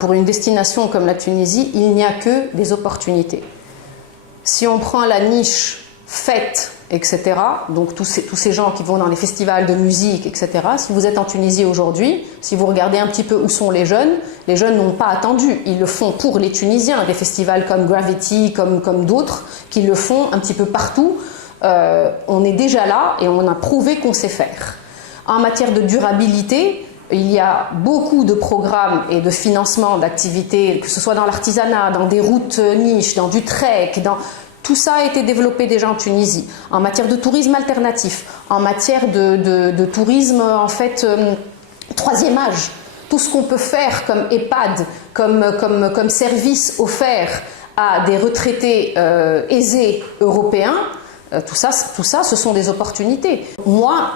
Pour une destination comme la Tunisie, il n'y a que des opportunités. Si on prend la niche fête, etc., donc tous ces gens qui vont dans les festivals de musique, etc., si vous êtes en Tunisie aujourd'hui, si vous regardez un petit peu où sont les jeunes n'ont pas attendu, ils le font pour les Tunisiens, des festivals comme Gravity, comme d'autres, qui le font un petit peu partout. On est déjà là et on a prouvé qu'on sait faire. En matière de durabilité, il y a beaucoup de programmes et de financement d'activités, que ce soit dans l'artisanat, dans des routes niches, dans du trek, tout ça a été développé déjà en Tunisie. En matière de tourisme alternatif, en matière de tourisme en fait troisième âge, tout ce qu'on peut faire comme EHPAD, comme service offert à des retraités aisés européens, tout ça, ce sont des opportunités. Moi,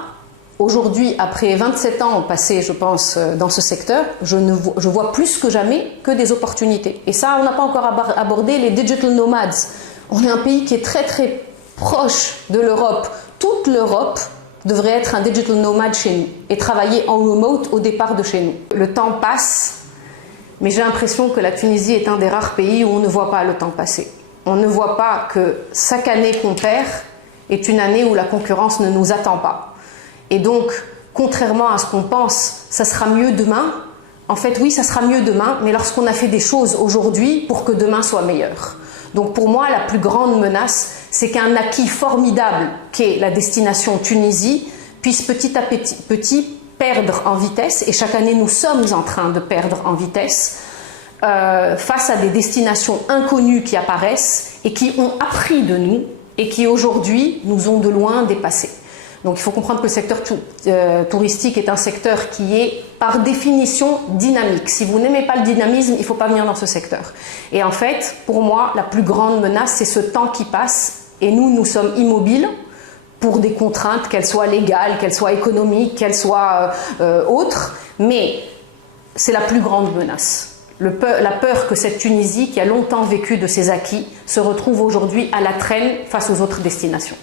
aujourd'hui, après 27 ans passés, je pense, dans ce secteur, je vois plus que jamais que des opportunités. Et ça, on n'a pas encore abordé les digital nomades. On est un pays qui est très très proche de l'Europe. Toute l'Europe devrait être un digital nomade chez nous et travailler en remote au départ de chez nous. Le temps passe, mais j'ai l'impression que la Tunisie est un des rares pays où on ne voit pas le temps passer. On ne voit pas que chaque année qu'on perd est une année où la concurrence ne nous attend pas. Et donc, contrairement à ce qu'on pense, ça sera mieux demain. En fait, oui, ça sera mieux demain, mais lorsqu'on a fait des choses aujourd'hui pour que demain soit meilleur. Donc pour moi, la plus grande menace, c'est qu'un acquis formidable qu'est la destination Tunisie puisse petit à petit perdre en vitesse, et chaque année nous sommes en train de perdre en vitesse, face à des destinations inconnues qui apparaissent et qui ont appris de nous et qui aujourd'hui nous ont de loin dépassés. Donc il faut comprendre que le secteur touristique est un secteur qui est par définition dynamique. Si vous n'aimez pas le dynamisme, il ne faut pas venir dans ce secteur. Et en fait, pour moi, la plus grande menace, c'est ce temps qui passe et nous sommes immobiles pour des contraintes, qu'elles soient légales, qu'elles soient économiques, qu'elles soient autres, mais c'est la plus grande menace. La peur que cette Tunisie, qui a longtemps vécu de ses acquis, se retrouve aujourd'hui à la traîne face aux autres destinations.